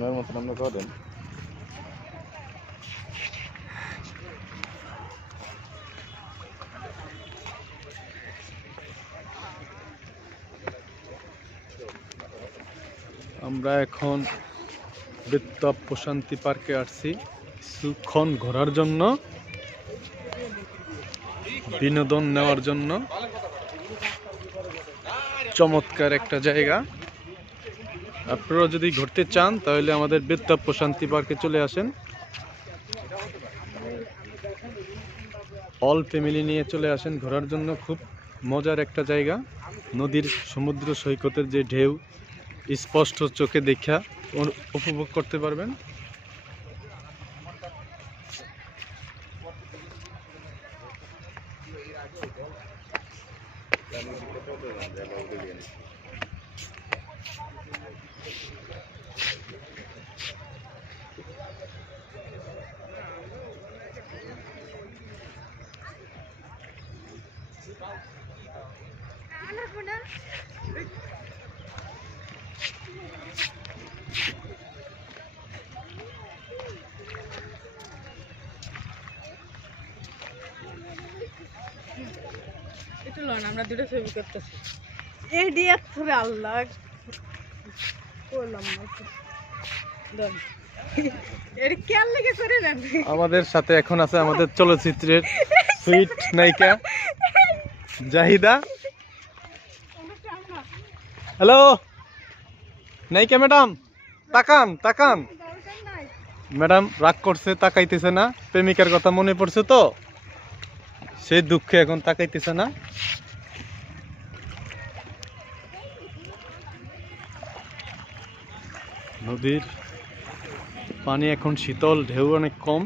আপনার মতন আপনি করেন। আমরা এখন বেত্তব প্রশান্তি পার্কে আসছি কিছুক্ষণ ঘোরার জন্য, বিনোদন নেওয়ার জন্য। চমৎকার একটা জায়গা। আপনারা যদি ঘুরতে চান তাহলে আমাদের বেত্তব প্রশান্তি পার্কে চলে আসেন। অল ফ্যামিলি নিয়ে চলে আসেন ঘোরার জন্য। খুব মজার একটা জায়গা। নদীর সমুদ্র সৈকতের যে ঢেউ স্পষ্ট চোখে দেখা উপভোগ করতে পারবেন। একটু লন, আমরা দুটো ছবি করতেছি। এই দিয়ে ধরে আল্লাহ করলাম এর কেয়ার লেগে করে নেন। আমাদের সাথে এখন আছে আমাদের চলচ্চিত্রের সুইট নায়িকা জাহিদা। হ্যালো নায়িকা ম্যাডাম, তাকান তাকান। ম্যাডাম রাগ করছে, তাকাইতেছে না। প্রেমিকার কথা মনে পড়ছে তো, সেই দুঃখে এখন তাকাইতেছে না। নদীর পানি এখন শীতল, ঢেউ অনেক কম।